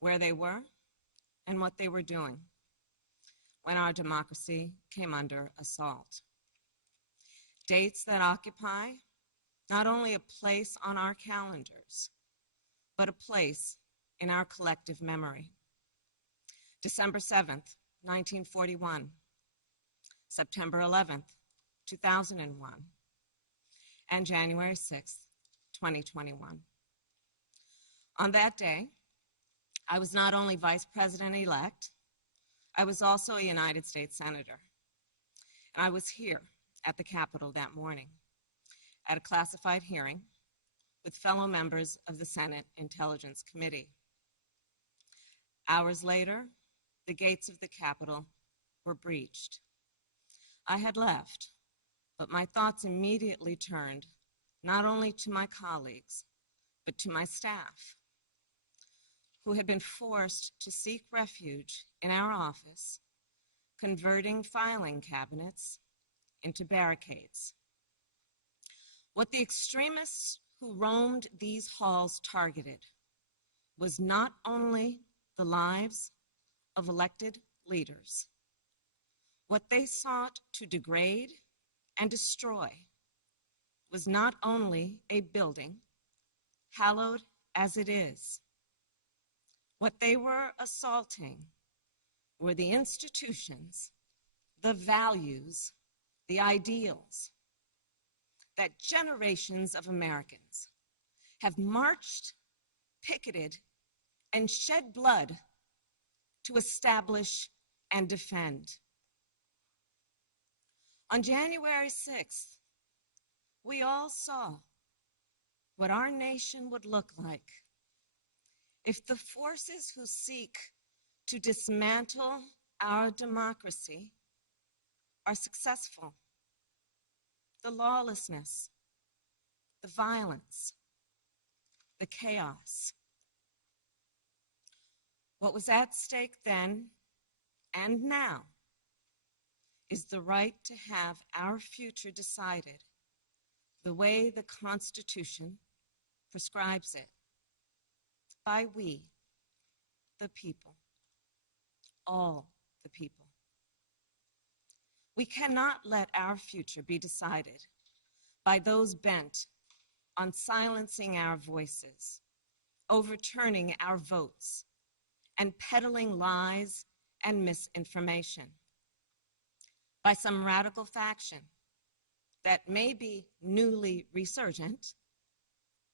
where they were, and what they were doing when our democracy came under assault. Dates that occupy not only a place on our calendars, but a place in our collective memory. December 7th, 1941, September 11th, 2001, and January 6th, 2021. On that day, I was not only Vice President-elect, I was also a United States Senator. And I was here at the Capitol that morning at a classified hearing with fellow members of the Senate Intelligence Committee. Hours later, the gates of the Capitol were breached. I had left, but my thoughts immediately turned not only to my colleagues, but to my staff, who had been forced to seek refuge in our office, converting filing cabinets into barricades. What the extremists who roamed these halls targeted was not only the lives of elected leaders. What they sought to degrade and destroy was not only a building, hallowed as it is. What they were assaulting were the institutions, the values, the ideals that generations of Americans have marched, picketed, and shed blood to establish and defend. On January 6th, we all saw what our nation would look like if the forces who seek to dismantle our democracy are successful. The lawlessness, the violence, the chaos. What was at stake then and now is the right to have our future decided the way the Constitution prescribes it, by we, the people, all the people. We cannot let our future be decided by those bent on silencing our voices, overturning our votes, and peddling lies and misinformation, by some radical faction that may be newly resurgent,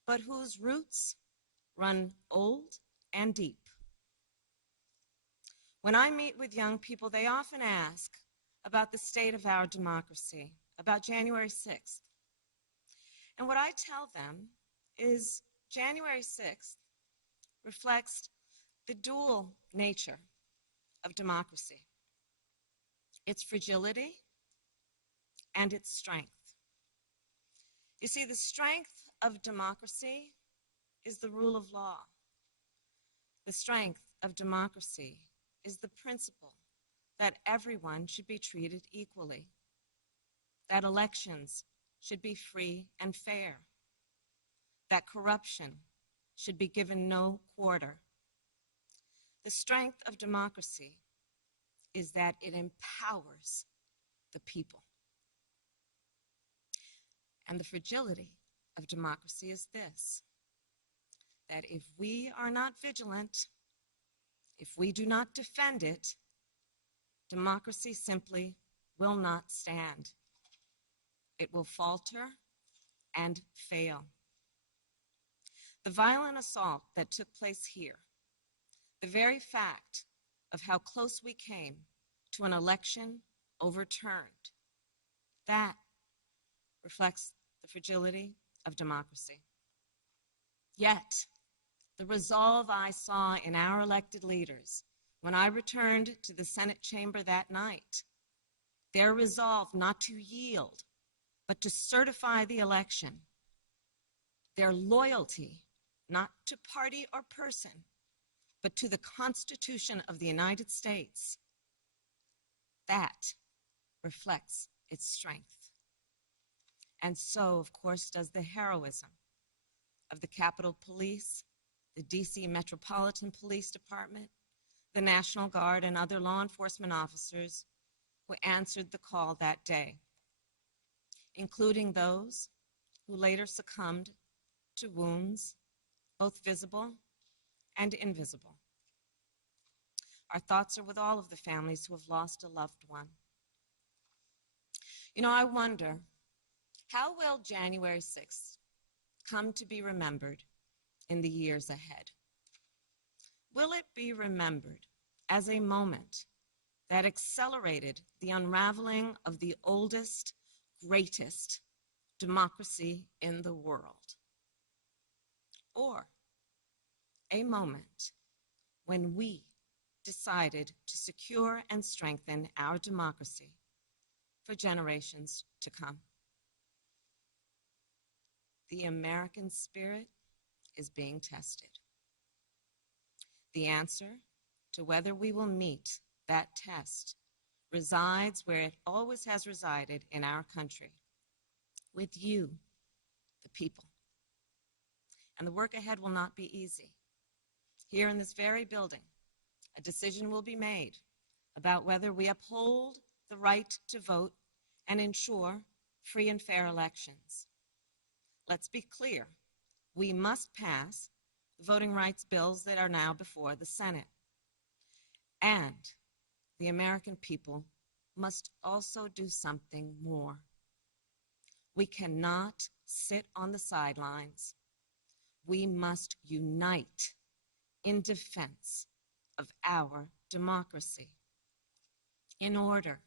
but whose roots run old and deep. When I meet with young people, they often ask about the state of our democracy, about January 6th. And what I tell them is January 6th reflects the dual nature of democracy, its fragility and its strength. You see, the strength of democracy is the rule of law. The strength of democracy is the principle that everyone should be treated equally, that elections should be free and fair, that corruption should be given no quarter. The strength of democracy is that it empowers the people. And the fragility of democracy is this, that if we are not vigilant, if we do not defend it, democracy simply will not stand. It will falter and fail. The violent assault that took place here, the very fact of how close we came to an election overturned, that reflects the fragility of democracy. Yet, the resolve I saw in our elected leaders when I returned to the Senate chamber that night, their resolve not to yield, but to certify the election, their loyalty not to party or person, but to the Constitution of the United States, that reflects its strength. And so, of course, does the heroism of the Capitol Police, the DC Metropolitan Police Department, the National Guard, and other law enforcement officers who answered the call that day, including those who later succumbed to wounds, both visible and invisible. Our thoughts are with all of the families who have lost a loved one. You know, I wonder, how will January 6th come to be remembered in the years ahead? Will it be remembered as a moment that accelerated the unraveling of the oldest, greatest democracy in the world? Or a moment when we decided to secure and strengthen our democracy for generations to come? The American spirit is being tested. The answer to whether we will meet that test resides where it always has resided in our country, with you, the people. And the work ahead will not be easy. Here in this very building, a decision will be made about whether we uphold the right to vote and ensure free and fair elections. Let's be clear, we must pass the voting rights bills that are now before the Senate. And the American people must also do something more. We cannot sit on the sidelines. We must unite in defense of our democracy in order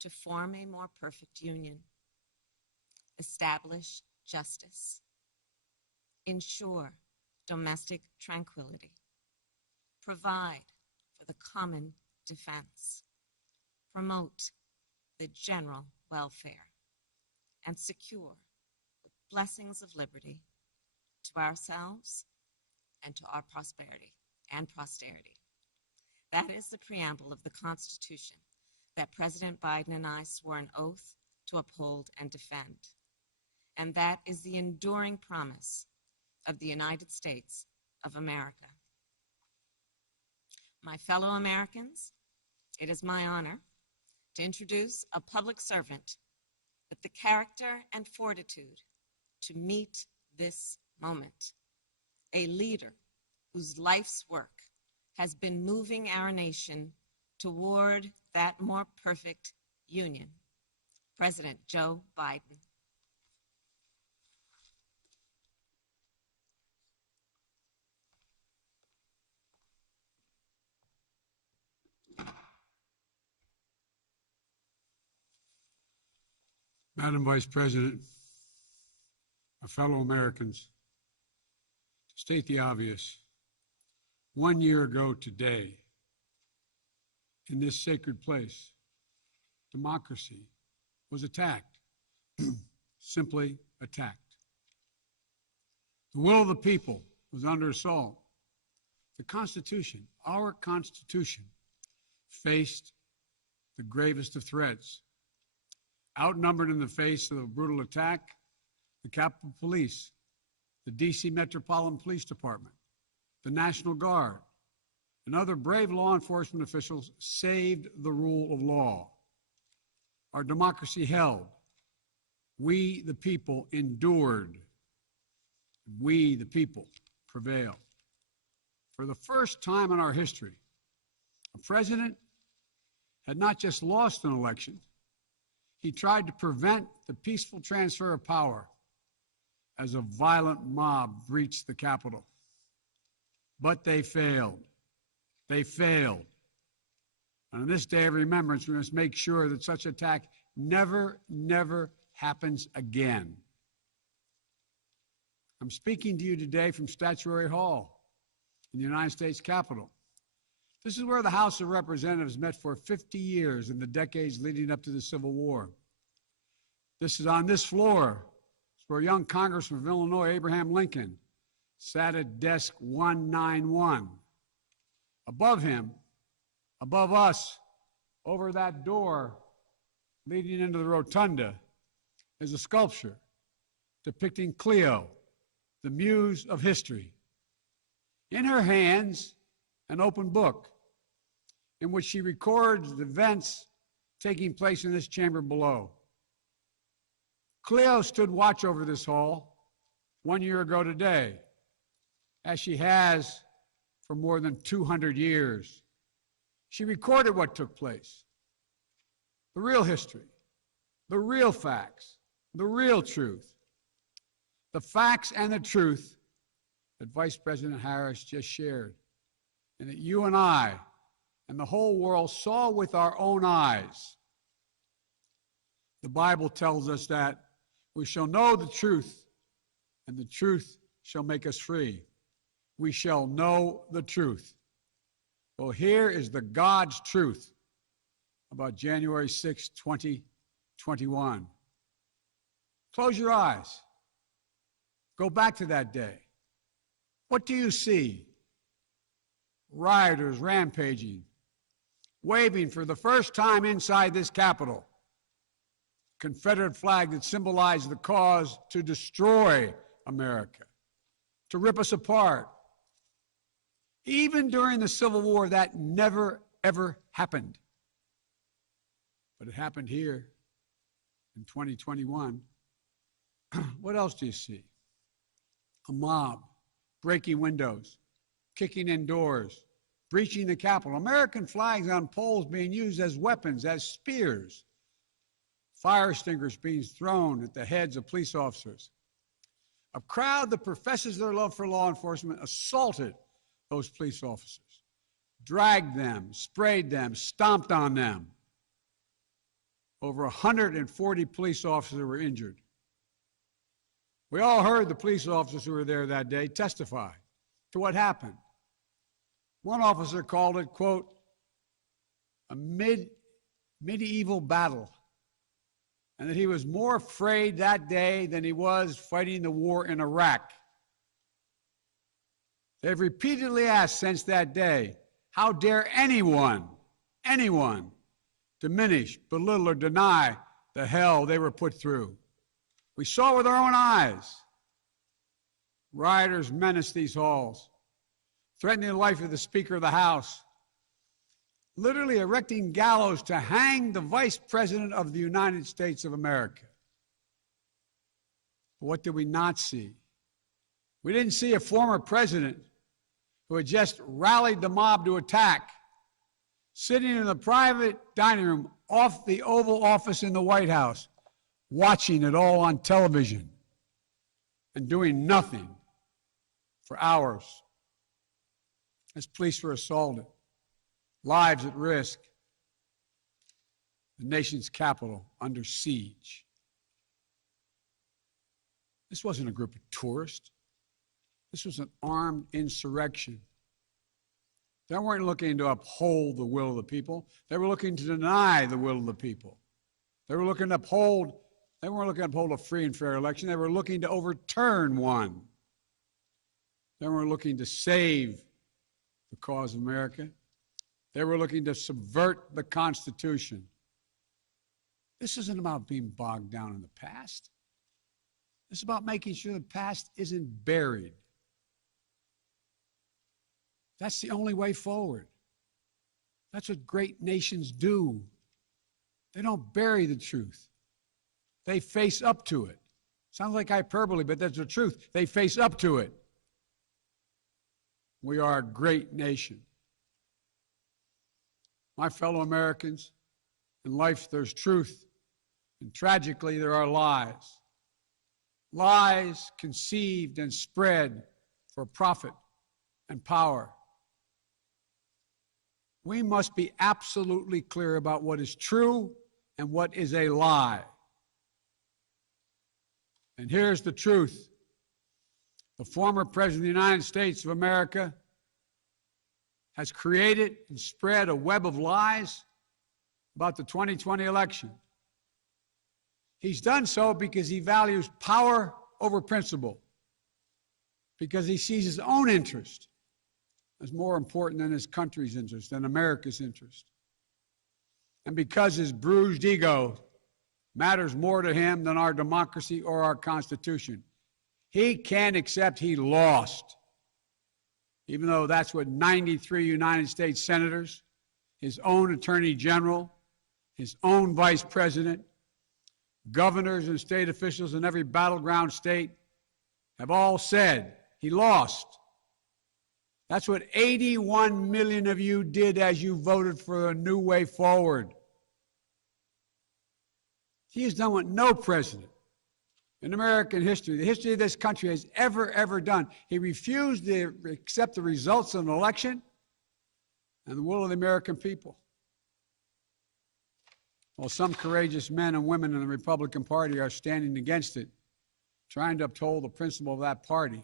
to form a more perfect union, establish justice, ensure domestic tranquility, provide for the common defense, promote the general welfare, and secure the blessings of liberty to ourselves and to our prosperity and posterity. That is the preamble of the Constitution that President Biden and I swore an oath to uphold and defend. And that is the enduring promise of the United States of America. My fellow Americans, it is my honor to introduce a public servant with the character and fortitude to meet this moment, a leader whose life's work has been moving our nation toward that more perfect union, President Joe Biden. Madam Vice President, my fellow Americans, to state the obvious, 1 year ago today, in this sacred place, democracy was attacked, simply attacked. The will of the people was under assault. The Constitution, our Constitution, faced the gravest of threats. Outnumbered in the face of a brutal attack, the Capitol Police, the DC Metropolitan Police Department, the National Guard, and other brave law enforcement officials saved the rule of law. Our democracy held. We, the people, endured. We, the people, prevailed. For the first time in our history, a president had not just lost an election, he tried to prevent the peaceful transfer of power as a violent mob breached the Capitol. But they failed. They failed. And on this day of remembrance, we must make sure that such attack never happens again. I'm speaking to you today from Statuary Hall in the United States Capitol. This is where the House of Representatives met for 50 years in the decades leading up to the Civil War. This is on this floor. It's where young Congressman from Illinois, Abraham Lincoln, sat at desk 191. Above him, above us, over that door leading into the rotunda, is a sculpture depicting Cleo, the muse of history, In her hands, an open book in which she records the events taking place in this chamber below. Cleo stood watch over this hall 1 year ago today, as she has for more than 200 years. She recorded what took place, the real history, the real facts, the real truth, the facts and the truth that Vice President Harris just shared, and that you and I and the whole world saw with our own eyes. The Bible tells us that we shall know the truth, and the truth shall make us free. We shall know the truth. Well, here is the God's truth about January 6, 2021. Close your eyes. Go back to that day. What do you see? Rioters rampaging, waving for the first time inside this Capitol Confederate flag that symbolized the cause to destroy America, to rip us apart. Even during the Civil War, that never, ever happened. But it happened here in 2021. What else do you see? A mob breaking windows, kicking in doors, breaching the Capitol, American flags on poles being used as weapons, as spears, fire extinguishers being thrown at the heads of police officers. A crowd that professes their love for law enforcement assaulted those police officers, dragged them, sprayed them, stomped on them. Over 140 police officers were injured. We all heard the police officers who were there that day testify to what happened. One officer called it, quote, a medieval battle, and that he was more afraid that day than he was fighting the war in Iraq. They've repeatedly asked since that day, how dare anyone diminish, belittle, or deny the hell they were put through? We saw with our own eyes. Rioters menaced these halls, threatening the life of the Speaker of the House, literally erecting gallows to hang the Vice President of the United States of America. But what did we not see? We didn't see a former president who had just rallied the mob to attack, sitting in the private dining room off the Oval Office in the White House, watching it all on television and doing nothing for hours as police were assaulted, lives at risk, the nation's capital under siege. This wasn't a group of tourists. This was an armed insurrection. They weren't looking to uphold the will of the people. They were looking to deny the will of the people. They weren't looking to uphold a free and fair election. They were looking to overturn one. They weren't looking to save the cause of America. They were looking to subvert the Constitution. This isn't about being bogged down in the past. It's about making sure the past isn't buried. That's the only way forward. That's what great nations do. They don't bury the truth. They face up to it. Sounds like hyperbole, but that's the truth. They face up to it. We are a great nation. My fellow Americans, in life there's truth, and tragically there are lies. Lies conceived and spread for profit and power. We must be absolutely clear about what is true and what is a lie. And here's the truth. The former President of the United States of America has created and spread a web of lies about the 2020 election. He's done so because he values power over principle, because he sees his own interest as more important than his country's interest, than America's interest, and because his bruised ego matters more to him than our democracy or our Constitution. He can't accept he lost. even though that's what 93 United States senators, his own attorney general, his own vice president, governors and state officials in every battleground state have all said. He lost. That's what 81 million of you did as you voted for a new way forward. He has done what no president in American history, the history of this country, has ever done. He refused to accept the results of an election and the will of the American people. While some courageous men and women in the Republican Party are standing against it, trying to uphold the principle of that party,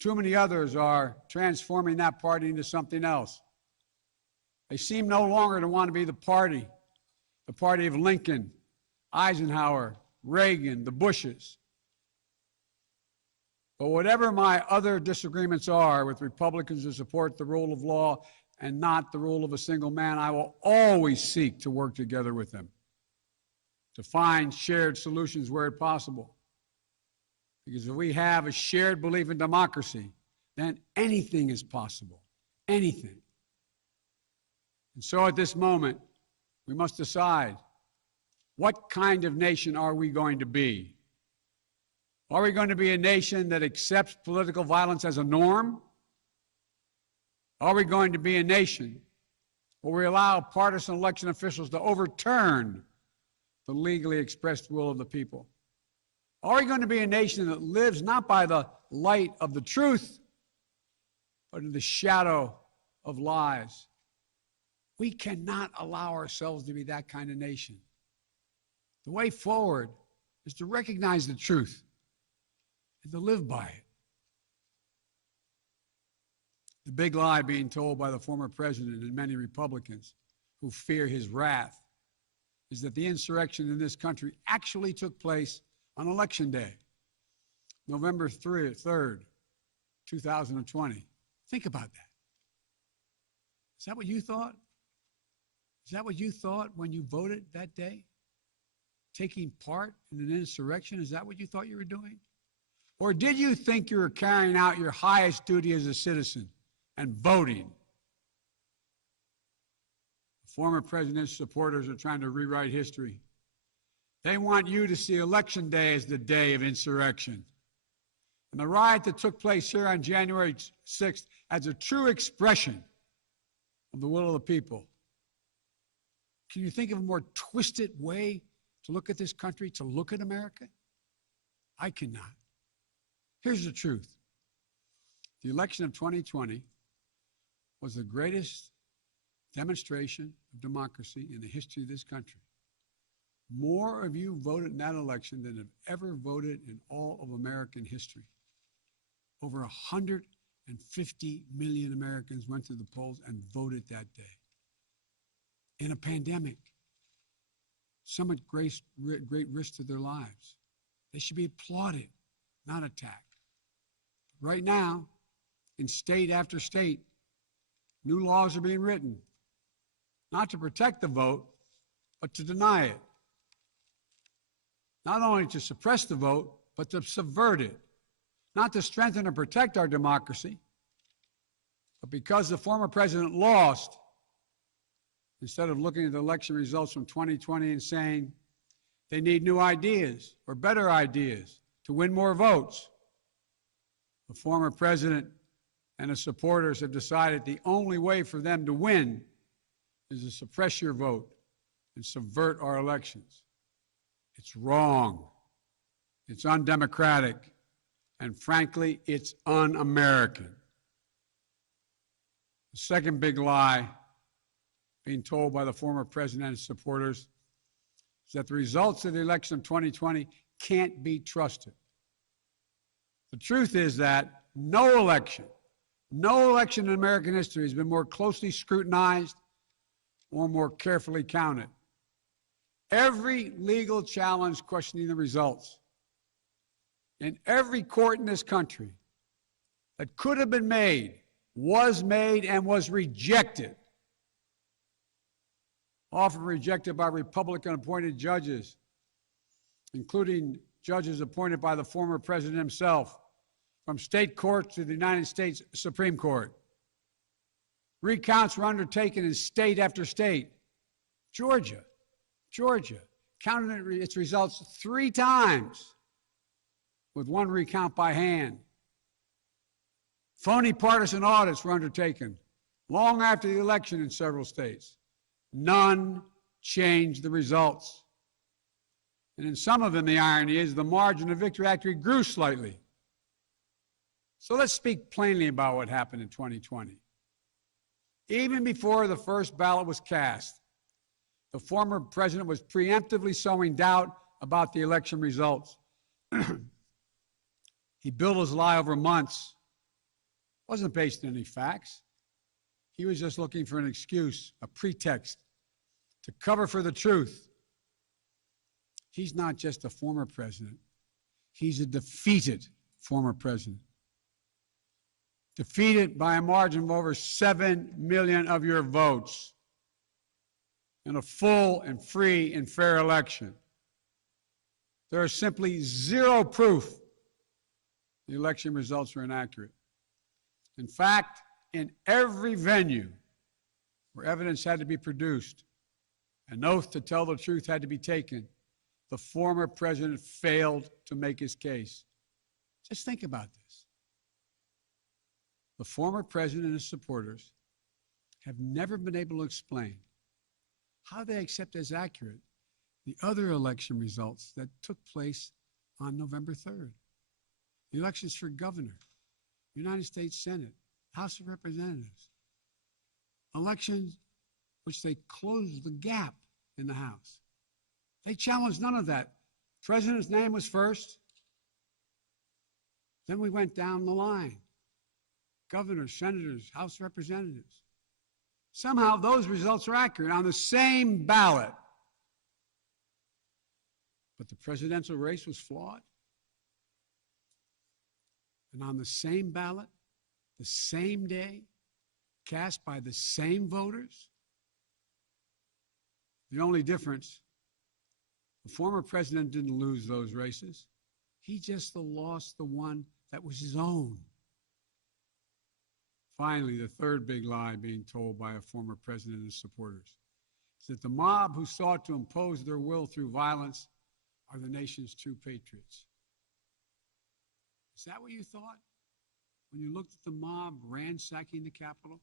too many others are transforming that party into something else. They seem no longer to want to be the party of Lincoln, Eisenhower, Reagan, the Bushes. But whatever my other disagreements are with Republicans who support the rule of law and not the rule of a single man, I will always seek to work together with them to find shared solutions where possible. Because if we have a shared belief in democracy, then anything is possible. Anything. And so at this moment, we must decide, what kind of nation are we going to be? Are we going to be a nation that accepts political violence as a norm? Are we going to be a nation where we allow partisan election officials to overturn the legally expressed will of the people? Are we going to be a nation that lives not by the light of the truth, but in the shadow of lies? We cannot allow ourselves to be that kind of nation. The way forward is to recognize the truth and to live by it. The big lie being told by the former president and many Republicans who fear his wrath is that the insurrection in this country actually took place on Election Day, November 3rd, 2020. Think about that. Is that what you thought? Is that what you thought when you voted that day? Taking part in an insurrection? Is that what you thought you were doing? Or did you think you were carrying out your highest duty as a citizen and voting? The former president's supporters are trying to rewrite history. They want you to see Election Day as the day of insurrection. And the riot that took place here on January 6th as a true expression of the will of the people. Can you think of a more twisted way to look at this country, to look at America? I cannot. Here's the truth. The election of 2020 was the greatest demonstration of democracy in the history of this country. More of you voted in that election than have ever voted in all of American history. Over 150 million Americans went to the polls and voted that day. In a pandemic, some at great risk to their lives. They should be applauded, not attacked. Right now, in state after state, new laws are being written, not to protect the vote, but to deny it. Not only to suppress the vote, but to subvert it. Not to strengthen or protect our democracy, but because the former president lost, instead of looking at the election results from 2020 and saying they need new ideas or better ideas to win more votes, the former president and his supporters have decided the only way for them to win is to suppress your vote and subvert our elections. It's wrong. It's undemocratic. And frankly, it's un-American. The second big lie being told by the former president and his supporters is that the results of the election of 2020 can't be trusted. The truth is that no election in American history has been more closely scrutinized or more carefully counted. Every legal challenge questioning the results in every court in this country that could have been made was made and was rejected. Often rejected by Republican-appointed judges, including judges appointed by the former president himself, from state courts to the United States Supreme Court. Recounts were undertaken in state after state. Georgia counted its results 3 times, with 1 recount by hand. Phony partisan audits were undertaken long after the election in several states. None changed the results. And in some of them, the irony is the margin of victory actually grew slightly. So let's speak plainly about what happened in 2020. Even before the first ballot was cast, the former president was preemptively sowing doubt about the election results. He built his lie over months. It wasn't based on any facts. He was just looking for an excuse, a pretext, to cover for the truth. He's not just a former president. He's a defeated former president. Defeated by a margin of over 7 million of your votes in a full and free and fair election. There is simply zero proof the election results are inaccurate. In fact, in every venue where evidence had to be produced, an oath to tell the truth had to be taken, the former president failed to make his case. Just think about this. The former president and his supporters have never been able to explain how they accept as accurate the other election results that took place on November 3rd. The elections for governor, United States Senate, House of Representatives. Elections which they closed the gap in the House. They challenged none of that. The president's name was first. Then we went down the line. Governors, senators, House of Representatives. Somehow those results are accurate on the same ballot. But the presidential race was flawed. And on the same ballot, the same day, cast by the same voters. The only difference, the former president didn't lose those races. He just lost the one that was his own. Finally, the third big lie being told by a former president and his supporters is that the mob who sought to impose their will through violence are the nation's true patriots. Is that what you thought when you looked at the mob ransacking the Capitol,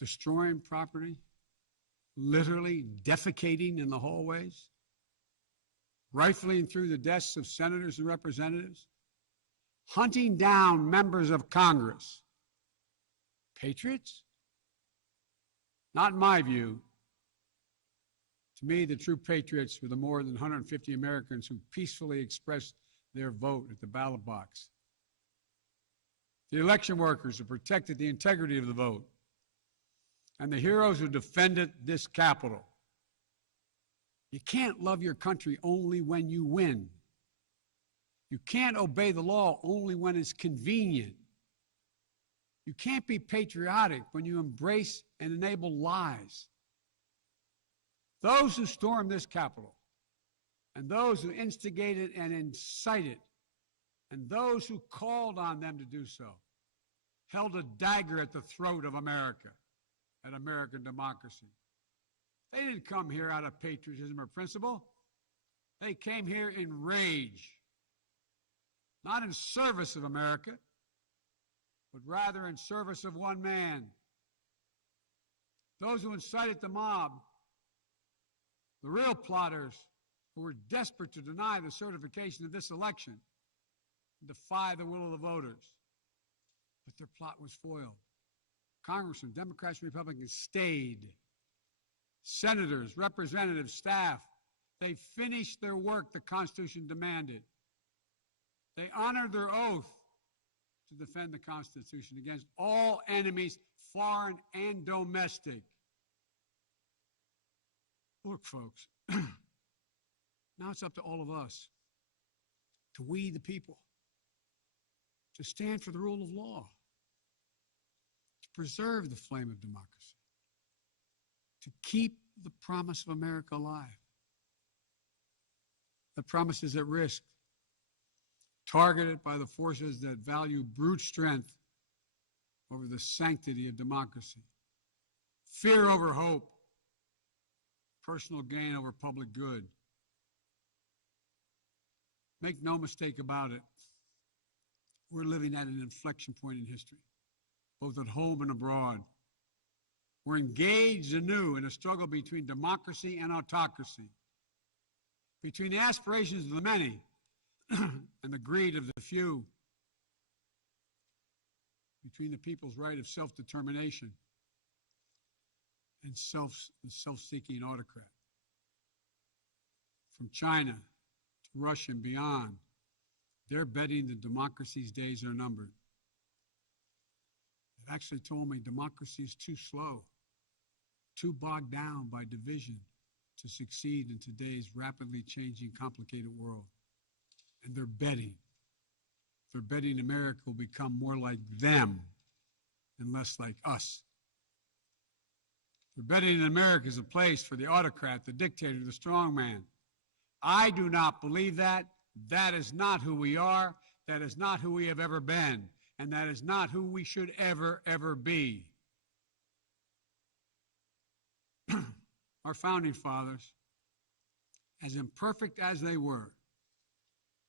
destroying property, literally defecating in the hallways, rifling through the desks of senators and representatives, hunting down members of Congress? Patriots? Not in my view. To me, the true patriots were the more than 150 Americans who peacefully expressed their vote at the ballot box. The election workers who protected the integrity of the vote. And the heroes who defended this Capitol. You can't love your country only when you win. You can't obey the law only when it's convenient. You can't be patriotic when you embrace and enable lies. Those who stormed this Capitol, and those who instigated and incited, and those who called on them to do so, held a dagger at the throat of America, at American democracy. They didn't come here out of patriotism or principle. They came here in rage, not in service of America, but rather in service of one man. Those who incited the mob, the real plotters who were desperate to deny the certification of this election and defy the will of the voters. But their plot was foiled. Congressmen, Democrats and Republicans stayed. Senators, representatives, staff, they finished their work the Constitution demanded. They honored their oath to defend the Constitution against all enemies, foreign and domestic. Look, folks, now it's up to all of us, to we the people, to stand for the rule of law, to preserve the flame of democracy, to keep the promise of America alive. The promise is at risk. targeted by the forces that value brute strength over the sanctity of democracy, fear over hope, personal gain over public good. Make no mistake about it, we're living at an inflection point in history, both at home and abroad. We're engaged anew in a struggle between democracy and autocracy, between the aspirations of the many and the greed of the few, between the people's right of self-determination and the self-seeking autocrat. From China to Russia and beyond, they're betting that democracy's days are numbered. It actually told me democracy is too slow, too bogged down by division to succeed in today's rapidly changing, complicated world. And they're betting America will become more like them and less like us. They're betting America is a place for the autocrat, the dictator, the strongman. I do not believe that. That is not who we are. That is not who we have ever been. And that is not who we should ever be. Our founding fathers, as imperfect as they were,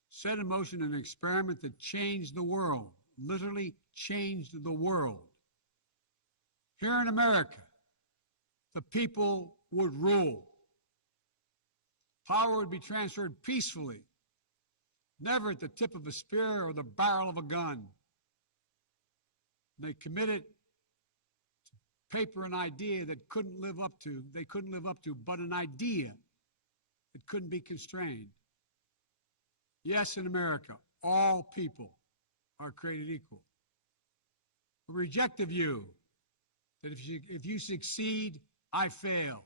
set in motion an experiment that changed the world, literally changed the world. Here in America, the people would rule. Power would be transferred peacefully, never at the tip of a spear or the barrel of a gun. They committed to paper an idea that they couldn't live up to, but an idea that couldn't be constrained. Yes, in America, all people are created equal. We reject the view that if you succeed, I fail.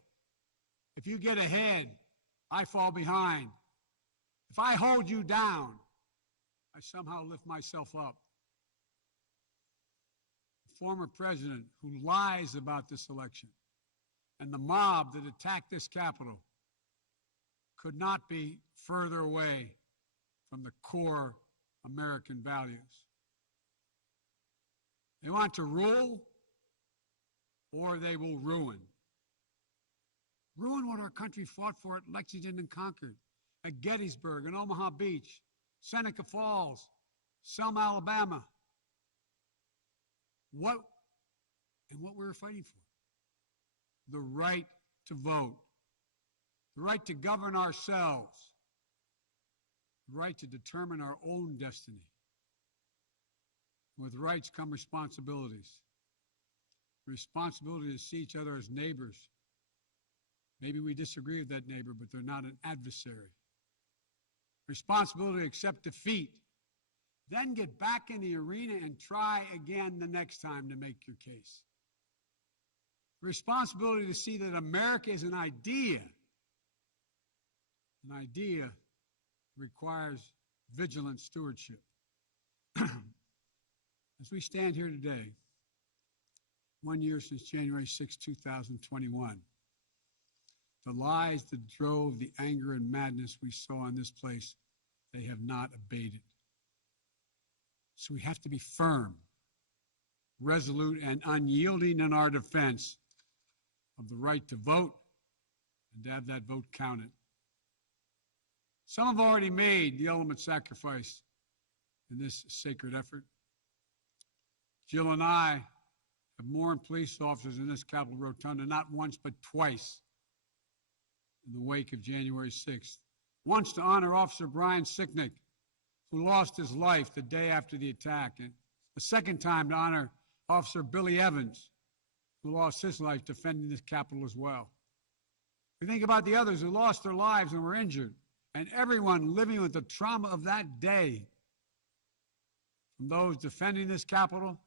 If you get ahead, I fall behind. If I hold you down, I somehow lift myself up. The former president who lies about this election and the mob that attacked this Capitol could not be further away from the core American values. They want to rule, or they will ruin. Ruin what our country fought for at Lexington and Concord, at Gettysburg and Omaha Beach, Seneca Falls, Selma, Alabama. What we were fighting for? The right to vote, the right to govern ourselves, the right to determine our own destiny. With rights come responsibilities. Responsibility to see each other as neighbors. Maybe we disagree with that neighbor, but they're not an adversary. Responsibility to accept defeat. Then get back in the arena and try again the next time to make your case. Responsibility to see that America is an idea. An idea requires vigilant stewardship. As we stand here today, 1 year since January 6, 2021, the lies that drove the anger and madness we saw in this place, they have not abated. So we have to be firm, resolute, and unyielding in our defense of the right to vote and to have that vote counted. Some have already made the ultimate sacrifice in this sacred effort. Jill and I have mourned police officers in this Capitol Rotunda not once but twice in the wake of January 6th. Once to honor Officer Brian Sicknick, who lost his life the day after the attack, and the second time to honor Officer Billy Evans, who lost his life defending this Capitol as well. We think about the others who lost their lives and were injured, and everyone living with the trauma of that day, from those defending this Capitol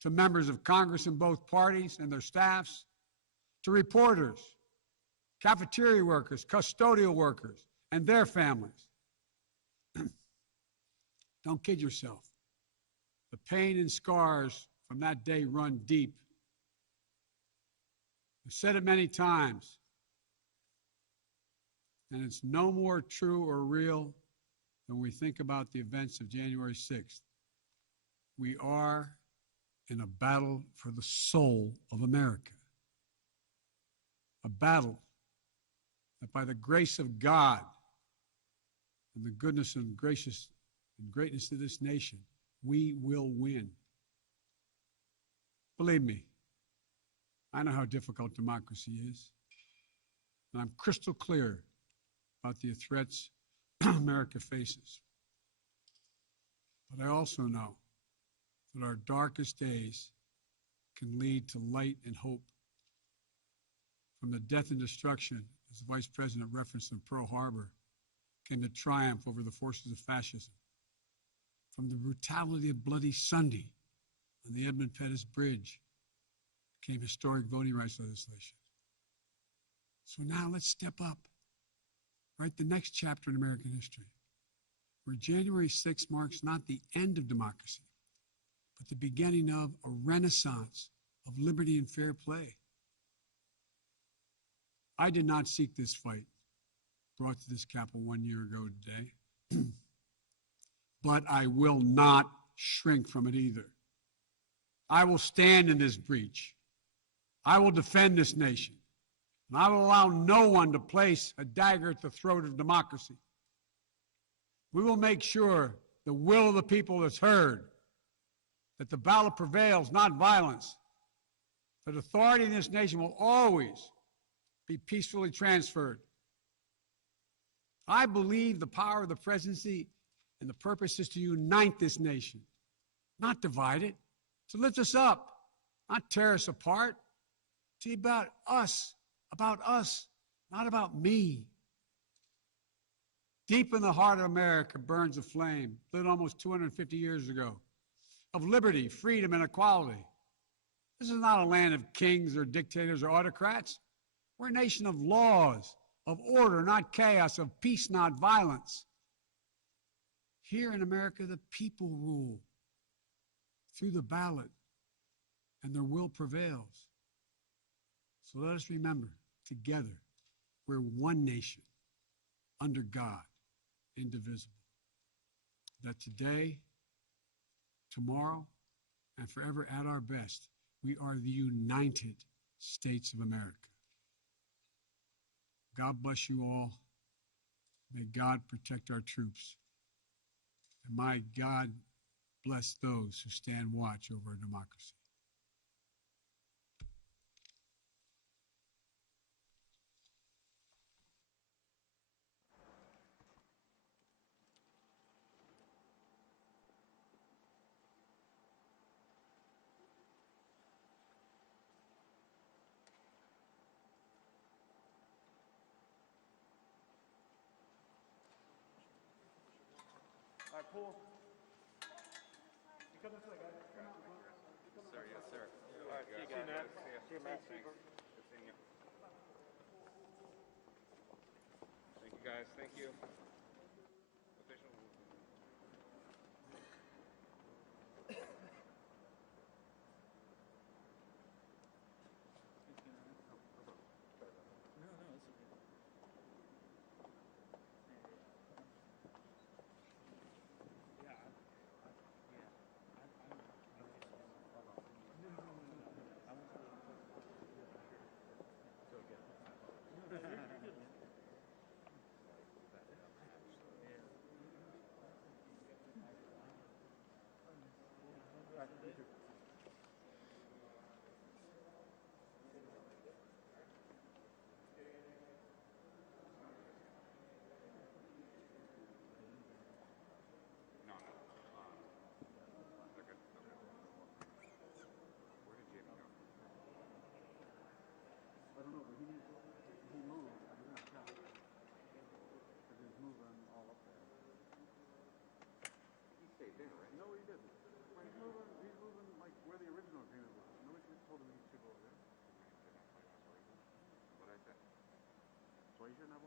to members of Congress in both parties and their staffs, to reporters, cafeteria workers, custodial workers, and their families. Don't kid yourself. The pain and scars from that day run deep. I've said it many times, and it's no more true or real when we think about the events of January 6th, we are in a battle for the soul of America. A battle that by the grace of God and the goodness and greatness of this nation, we will win. Believe me, I know how difficult democracy is, and I'm crystal clear about the threats America faces. But I also know that our darkest days can lead to light and hope. From the death and destruction, as the Vice President referenced in Pearl Harbor, came the triumph over the forces of fascism. From the brutality of Bloody Sunday on the Edmund Pettus Bridge came historic voting rights legislation. So now let's step up, write the next chapter in American history, where January 6th marks not the end of democracy, but the beginning of a renaissance of liberty and fair play. I did not seek this fight brought to this Capitol 1 year ago today, but I will not shrink from it either. I will stand in this breach. I will defend this nation, and I will allow no one to place a dagger at the throat of democracy. We will make sure the will of the people is heard, that the ballot prevails, not violence, that authority in this nation will always be peacefully transferred. I believe the power of the presidency and the purpose is to unite this nation, not divide it, to lift us up, not tear us apart. To be about us, not about me. Deep in the heart of America burns a flame, lit almost 250 years ago, of liberty, freedom, and equality. This is not a land of kings or dictators or autocrats. We're a nation of laws, of order, not chaos, of peace, not violence. Here in America, the people rule through the ballot, and their will prevails. So let us remember, together, we're one nation, under God, indivisible. That today, tomorrow, and forever at our best, we are the United States of America. God bless you all. May God protect our troops. And may God bless those who stand watch over our democracy. All right, Paul. You come this way, guys. Come out. Yes, sir. Yes, sir. All right, see you guys. See you, Matt. See you, Matt. Good seeing you. Thank you, guys. Thank you. Official. Why you shouldn't have